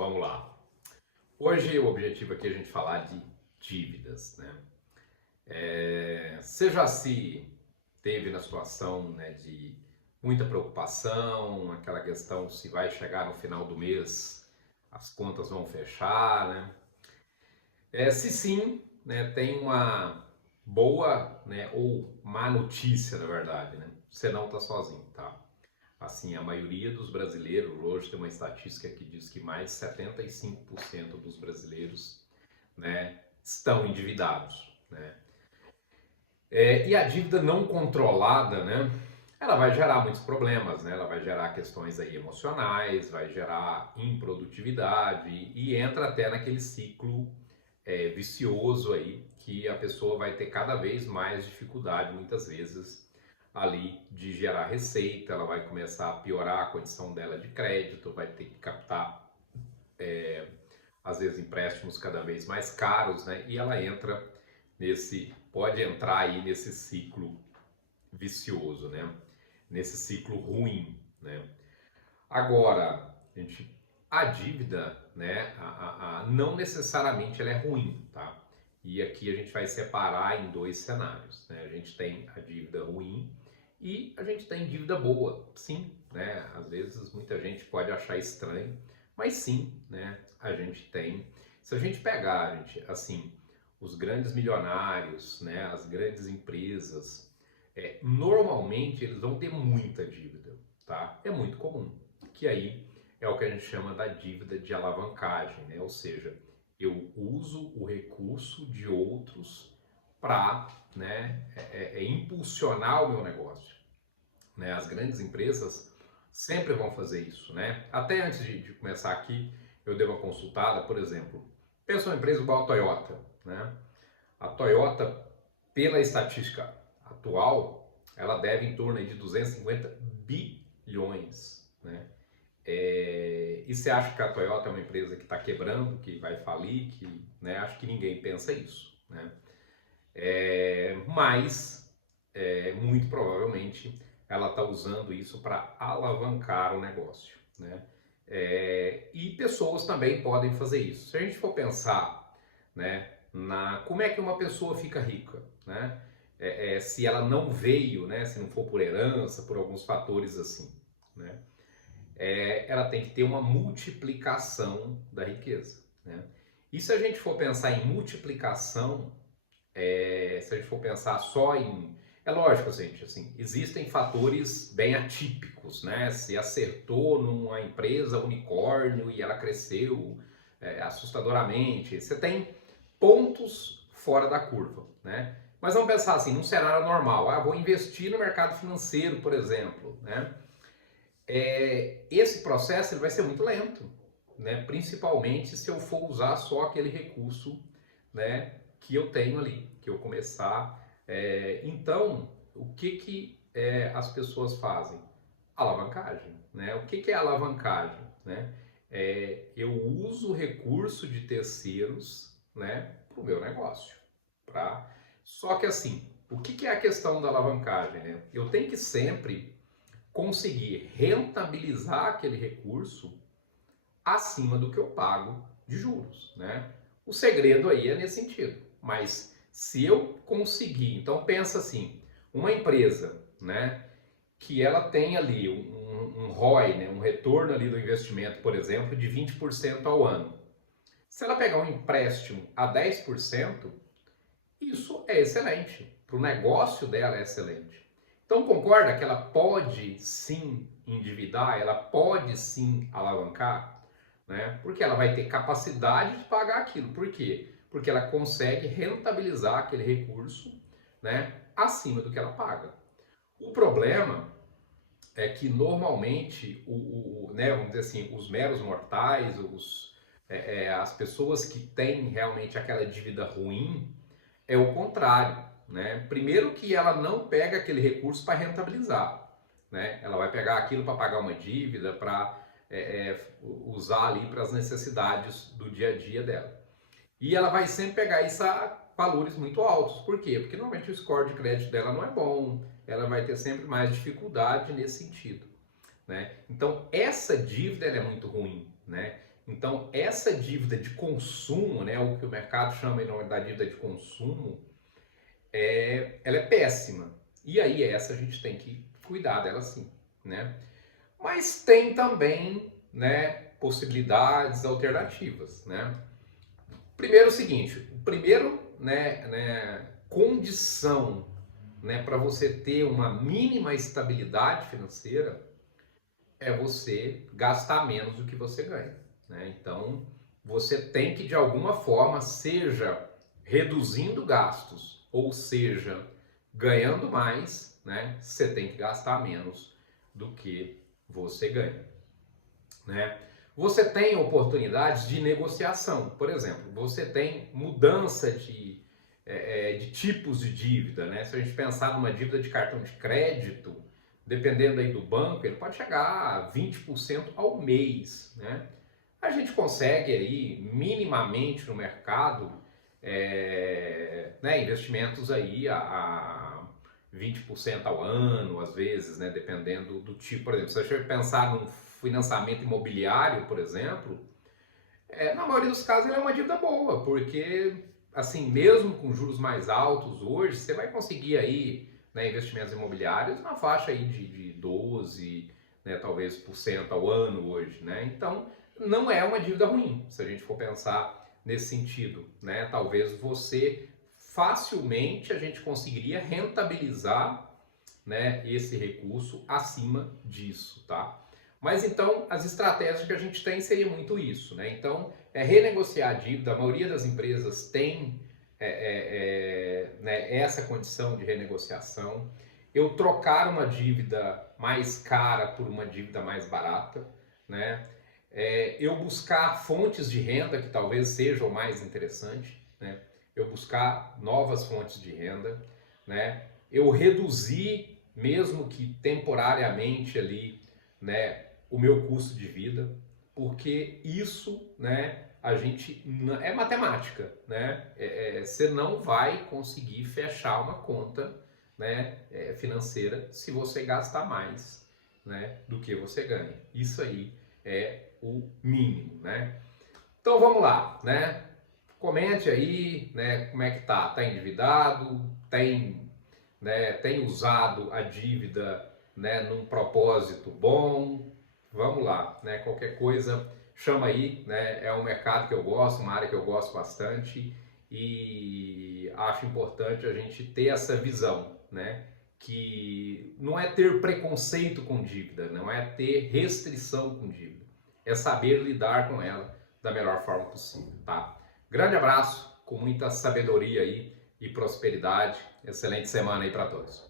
vamos lá. Hoje o objetivo aqui é a gente falar de dívidas, né? Você já se teve na situação, né, de muita preocupação, aquela questão se vai chegar no final do mês, as contas vão fechar, né? Se sim, né, tem uma boa, né, ou má notícia, na verdade, né? Você não está sozinho, tá? Assim, a maioria dos brasileiros, hoje tem uma estatística que diz que mais de 75% dos brasileiros, né, estão endividados, né? E a dívida não controlada, né, ela vai gerar muitos problemas, né? Ela vai gerar questões aí emocionais, vai gerar improdutividade e entra até naquele ciclo vicioso aí que a pessoa vai ter cada vez mais dificuldade, muitas vezes, ali de gerar receita, ela vai começar a piorar a condição dela de crédito, vai ter que captar, às vezes, empréstimos cada vez mais caros, né? E ela pode entrar aí nesse ciclo vicioso, né? Nesse ciclo ruim, né? Agora, a dívida, né? Não necessariamente ela é ruim, tá? E aqui a gente vai separar em dois cenários, né? A gente tem a dívida ruim e a gente tem dívida boa, sim, né? Às vezes muita gente pode achar estranho, mas sim, né? A gente tem. Se a gente pegar, gente, assim, os grandes milionários, né? As grandes empresas, normalmente eles vão ter muita dívida, tá? É muito comum, que aí é o que a gente chama da dívida de alavancagem, né? Ou seja, eu uso o recurso de outros para, né, impulsionar o meu negócio, né? As grandes empresas sempre vão fazer isso, né? Até antes de começar aqui, eu dei uma consultada, por exemplo, pensa uma empresa igual a Toyota, né? A Toyota, pela estatística atual, ela deve em torno de 250 bilhões, né? E você acha que a Toyota é uma empresa que está quebrando, que vai falir, que, né? Acho que ninguém pensa isso, né? Mas, muito provavelmente, ela está usando isso para alavancar o negócio, né? E pessoas também podem fazer isso. Se a gente for pensar, né, como é que uma pessoa fica rica, né? Se ela não veio, né, se não for por herança, por alguns fatores assim, né? Ela tem que ter uma multiplicação da riqueza, né? E se a gente for pensar em multiplicação, se a gente for pensar só em... É lógico, gente, assim, existem fatores bem atípicos, né? Se acertou numa empresa unicórnio e ela cresceu assustadoramente, você tem pontos fora da curva, né? Mas vamos pensar assim, num cenário normal, vou investir no mercado financeiro, por exemplo, né? Esse processo ele vai ser muito lento, né? Principalmente se eu for usar só aquele recurso, né, que eu tenho ali, que eu começar. Então, o que as pessoas fazem? Alavancagem, né? O que é alavancagem, né? Eu uso o recurso de terceiros, né, para o meu negócio, Só que assim, o que é a questão da alavancagem, né? Eu tenho que sempre conseguir rentabilizar aquele recurso acima do que eu pago de juros, né? O segredo aí é nesse sentido. Mas se eu conseguir, então pensa assim, uma empresa, né, que ela tem ali um ROI, né, um retorno ali do investimento, por exemplo, de 20% ao ano. Se ela pegar um empréstimo a 10%, isso é excelente. Para o negócio dela é excelente. Então concorda que ela pode sim endividar, ela pode sim alavancar, né? Porque ela vai ter capacidade de pagar aquilo. Por quê? Porque ela consegue rentabilizar aquele recurso, né, acima do que ela paga. O problema é que normalmente né, vamos dizer assim, os meros mortais, as pessoas que têm realmente aquela dívida ruim, é o contrário, né? Primeiro que ela não pega aquele recurso para rentabilizar, né? Ela vai pegar aquilo para pagar uma dívida, para usar ali para as necessidades do dia a dia dela. E ela vai sempre pegar isso a valores muito altos. Por quê? Porque normalmente o score de crédito dela não é bom, ela vai ter sempre mais dificuldade nesse sentido, né? Então essa dívida ela é muito ruim, né? Então, essa dívida de consumo, né, o que o mercado chama da dívida de consumo, ela é péssima. E aí essa a gente tem que cuidar dela sim, né? Mas tem também, né, possibilidades alternativas, né? Primeiro o seguinte, o primeiro, condição, né, para você ter uma mínima estabilidade financeira é você gastar menos do que você ganha, né? Então, você tem que de alguma forma, seja reduzindo gastos, ou seja, ganhando mais, né? Você tem que gastar menos do que você ganha, né? Você tem oportunidades de negociação, por exemplo, você tem mudança de tipos de dívida, né? Se a gente pensar numa dívida de cartão de crédito, dependendo aí do banco, ele pode chegar a 20% ao mês, né? A gente consegue aí minimamente no mercado, investimentos aí a 20% ao ano, às vezes, né? Dependendo do tipo, por exemplo, se a gente pensar num financiamento imobiliário, por exemplo, na maioria dos casos ele é uma dívida boa, porque assim, mesmo com juros mais altos hoje, você vai conseguir aí, né, investimentos imobiliários na faixa aí de 12, né, talvez por cento ao ano hoje, né? Então, não é uma dívida ruim, se a gente for pensar nesse sentido, né? Talvez você facilmente a gente conseguiria rentabilizar, né, esse recurso acima disso, tá? Mas então, as estratégias que a gente tem seria muito isso, né? Então, renegociar a dívida, a maioria das empresas tem né, essa condição de renegociação. Eu trocar uma dívida mais cara por uma dívida mais barata, né? Eu buscar fontes de renda que talvez seja o mais interessante, né? Eu buscar novas fontes de renda, né? Eu reduzir, mesmo que temporariamente ali, né, o meu custo de vida, porque isso, né, a gente é matemática, né? Você não vai conseguir fechar uma conta, né, financeira se você gastar mais, né, do que você ganha. Isso aí é o mínimo, né? Então vamos lá, né? Comente aí, né, como é que tá? Tá endividado? Tem usado a dívida, né, num propósito bom? Vamos lá, né? Qualquer coisa, chama aí, né? É um mercado que eu gosto, uma área que eu gosto bastante e acho importante a gente ter essa visão, né? Que não é ter preconceito com dívida, não é ter restrição com dívida, é saber lidar com ela da melhor forma possível, tá? Grande abraço, com muita sabedoria aí e prosperidade. Excelente semana aí para todos.